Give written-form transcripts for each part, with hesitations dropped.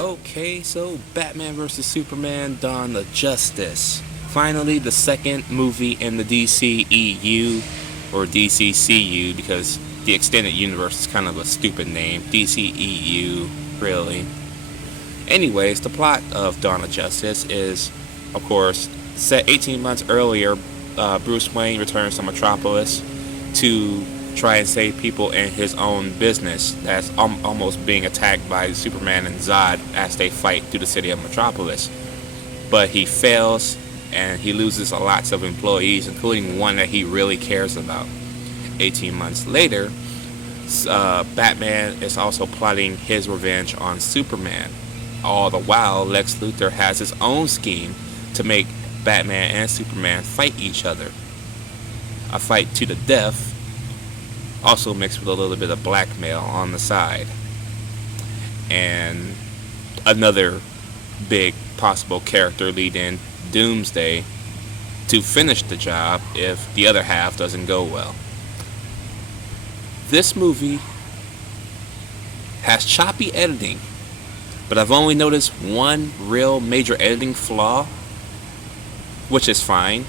Okay, so Batman vs. Superman Dawn of Justice. Finally, the second movie in the DCEU, or DCCU, because the Extended Universe is kind of a stupid name. DCEU, really. Anyways, the plot of Dawn of Justice is, of course, set 18 months earlier. Bruce Wayne returns to Metropolis to try and save people in his own business that's almost being attacked by Superman and Zod as they fight through the city of Metropolis. But he fails and he loses lots of employees, including one that he really cares about. 18 months later, Batman is also plotting his revenge on Superman. All the while, Lex Luthor has his own scheme to make Batman and Superman fight each other. A fight to the death, also mixed with a little bit of blackmail on the side. And another big possible character lead-in, Doomsday, to finish the job if the other half doesn't go well. This movie has choppy editing, but I've only noticed one real major editing flaw, which is fine.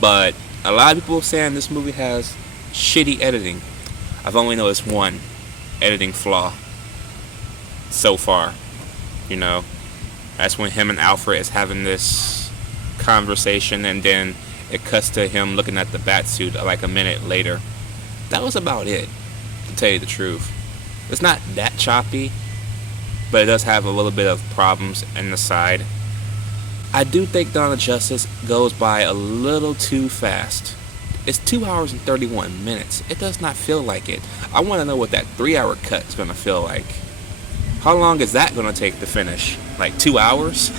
But a lot of people are saying this movie has shitty editing. I've only noticed one editing flaw so far. That's when him and Alfred is having this conversation, and then it cuts to him looking at the Batsuit like a minute later. That was about it, to tell you the truth. It's not that choppy, but it does have a little bit of problems in the side. I do think Dawn of Justice goes by a little too fast. It's 2 hours and 31 minutes. It does not feel like it. I want to know what that 3-hour cut is going to feel like. How long is that going to take to finish? Like 2 hours?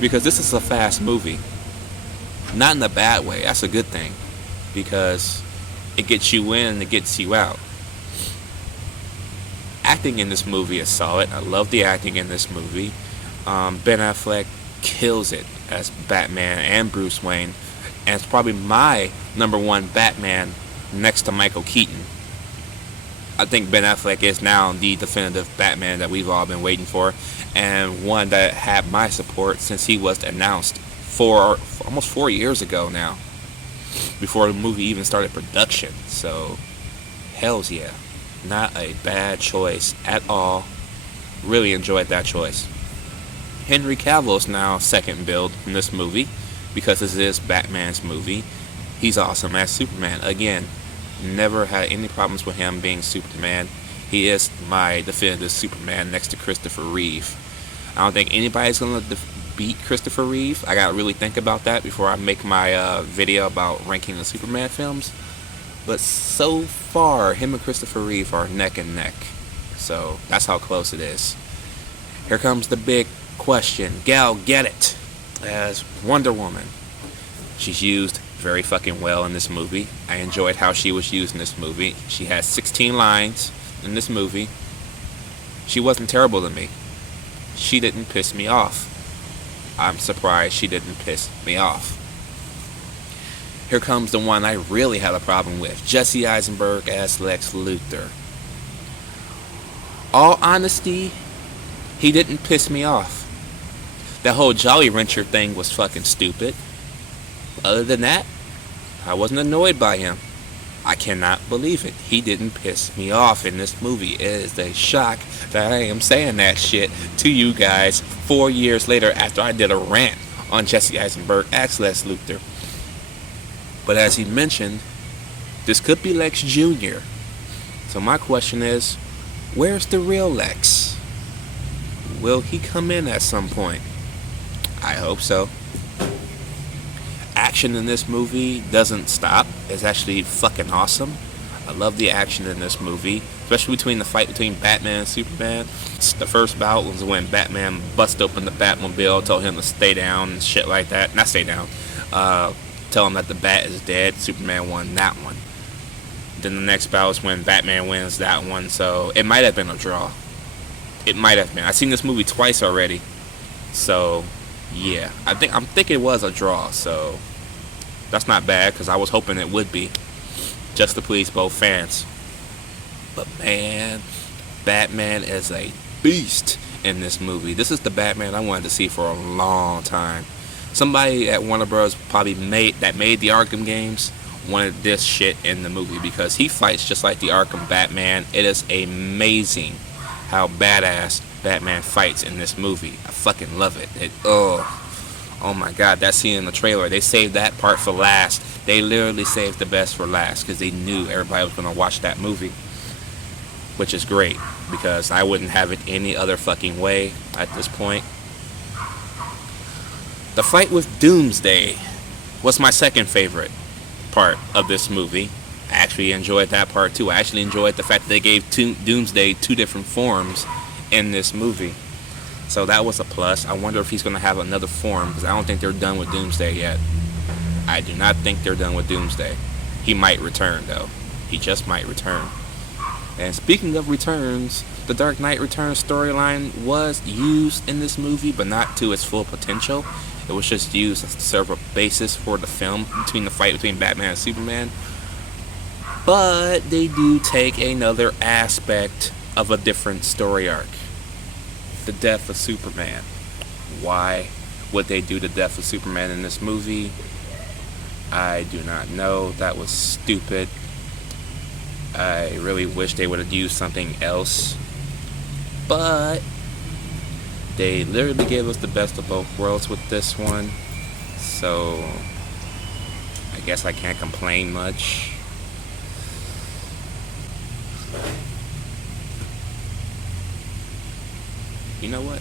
Because this is a fast movie. Not in a bad way. That's a good thing. Because it gets you in and it gets you out. Acting in this movie is solid. I love the acting in this movie. Ben Affleck kills it as Batman and Bruce Wayne. And it's probably my number one Batman next to Michael Keaton. I think Ben Affleck is now the definitive Batman that we've all been waiting for, and one that had my support since he was announced almost 4 years ago now, before the movie even started production. So, hells yeah. Not a bad choice at all. Really enjoyed that choice. Henry Cavill is now second build in this movie, because this is Batman's movie. He's awesome as Superman. Again, never had any problems with him being Superman. He is my definitive Superman next to Christopher Reeve. I don't think anybody's going to beat Christopher Reeve. I got to really think about that before I make my video about ranking the Superman films. But so far, him and Christopher Reeve are neck and neck. So that's how close it is. Here comes the big question. Gal Gadot as Wonder Woman. She's used very fucking well in this movie. I enjoyed how she was used in this movie. She has 16 lines in this movie. She wasn't terrible to me. She didn't piss me off. I'm surprised she didn't piss me off. Here comes the one I really had a problem with. Jesse Eisenberg as Lex Luthor. All honesty, he didn't piss me off. That whole Jolly Rancher thing was fucking stupid. Other than that, I wasn't annoyed by him. I cannot believe it. He didn't piss me off in this movie. It is a shock that I am saying that shit to you guys 4 years later after I did a rant on Jesse Eisenberg as Lex Luthor. But as he mentioned, this could be Lex Jr. So my question is, where's the real Lex? Will he come in at some point? I hope so. Action in this movie doesn't stop. It's actually fucking awesome. I love the action in this movie, especially between the fight between Batman and Superman. The first bout was when Batman bust open the Batmobile, told him to stay down and shit like that. Not stay down. Tell him that the Bat is dead. Superman won that one. Then the next bout is when Batman wins that one. So it might have been a draw. It might have been. I've seen this movie twice already. So yeah, I'm thinking it was a draw. So that's not bad, because I was hoping it would be, just to please both fans. But man, Batman is a beast in this movie. This is the Batman I wanted to see for a long time. Somebody at Warner Bros. Probably made the Arkham games wanted this shit in the movie because he fights just like the Arkham Batman. It is amazing how badass Batman fights in this movie. I fucking love it. Oh my god, that scene in the trailer, they saved that part for last. They literally saved the best for last because they knew everybody was going to watch that movie, which is great because I wouldn't have it any other fucking way at this point. The fight with Doomsday was my second favorite part of this movie. I actually enjoyed that part too. I actually enjoyed the fact that they gave Doomsday two different forms in this movie. So that was a plus. I wonder if he's going to have another form because I don't think they're done with Doomsday yet. I do not think they're done with Doomsday. He might return though. He just might return. And speaking of returns, the Dark Knight Returns storyline was used in this movie, but not to its full potential. It was just used as to serve a basis for the film between the fight between Batman and Superman. But they do take another aspect of a different story arc. The death of Superman. Why would they do the death of Superman in this movie? I do not know. That was stupid. I really wish they would have used something else. But they literally gave us the best of both worlds with this one. So I guess I can't complain much. You know what?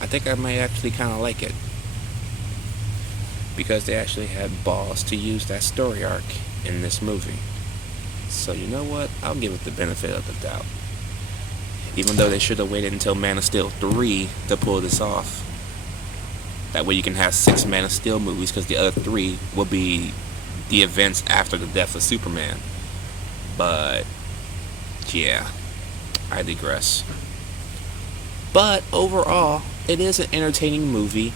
I think I might actually kind of like it. Because they actually had balls to use that story arc in this movie. So you know what? I'll give it the benefit of the doubt. Even though they should have waited until Man of Steel 3 to pull this off. That way you can have 6 Man of Steel movies because the other 3 will be the events after the death of Superman. But yeah, I digress. But overall, it is an entertaining movie.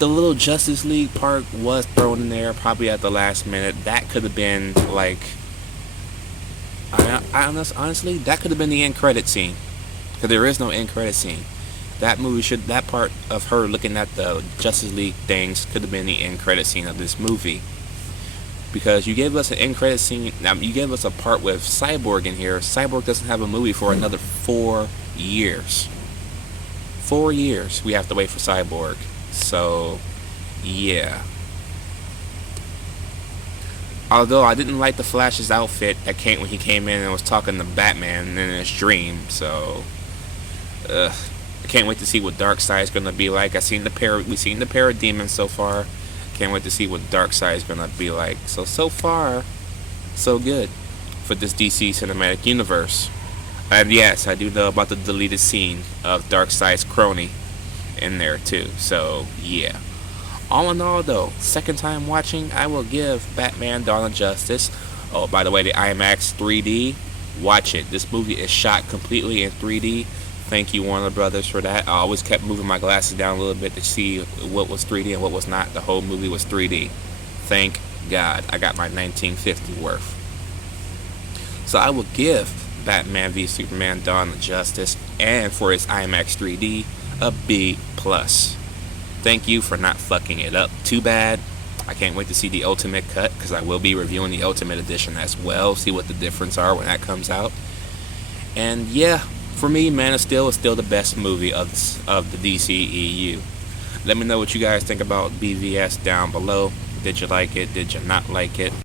The little Justice League part was thrown in there probably at the last minute. That could have been like, honestly, that could have been the end credit scene. Because there is no end credit scene. That part of her looking at the Justice League things could have been the end credit scene of this movie. Because you gave us an end credit scene, now you gave us a part with Cyborg in here. Cyborg doesn't have a movie for another 4 years. 4 years we have to wait for Cyborg. So, yeah. Although I didn't like the Flash's outfit that came when he came in and was talking to Batman in his dream. So, I can't wait to see what Darkseid's gonna be like. We've seen the Parademons so far. Can't wait to see what Darkseid's gonna be like. So far, so good for this DC cinematic universe. And yes, I do know about the deleted scene of Darkseid's crony in there too. So yeah. All in all though, second time watching, I will give Batman Dawn of Justice. Oh, by the way, the IMAX 3D, watch it. This movie is shot completely in 3D. Thank you, Warner Brothers, for that. I always kept moving my glasses down a little bit to see what was 3D and what was not. The whole movie was 3D. Thank God. I got my 1950 worth. So I will give Batman v Superman Dawn of Justice and for its IMAX 3D a B+. Thank you for not fucking it up too bad. I can't wait to see the Ultimate Cut because I will be reviewing the Ultimate Edition as well. See what the difference are when that comes out. And yeah, for me, Man of Steel is still the best movie of the DCEU. Let me know what you guys think about BVS down below. Did you like it? Did you not like it?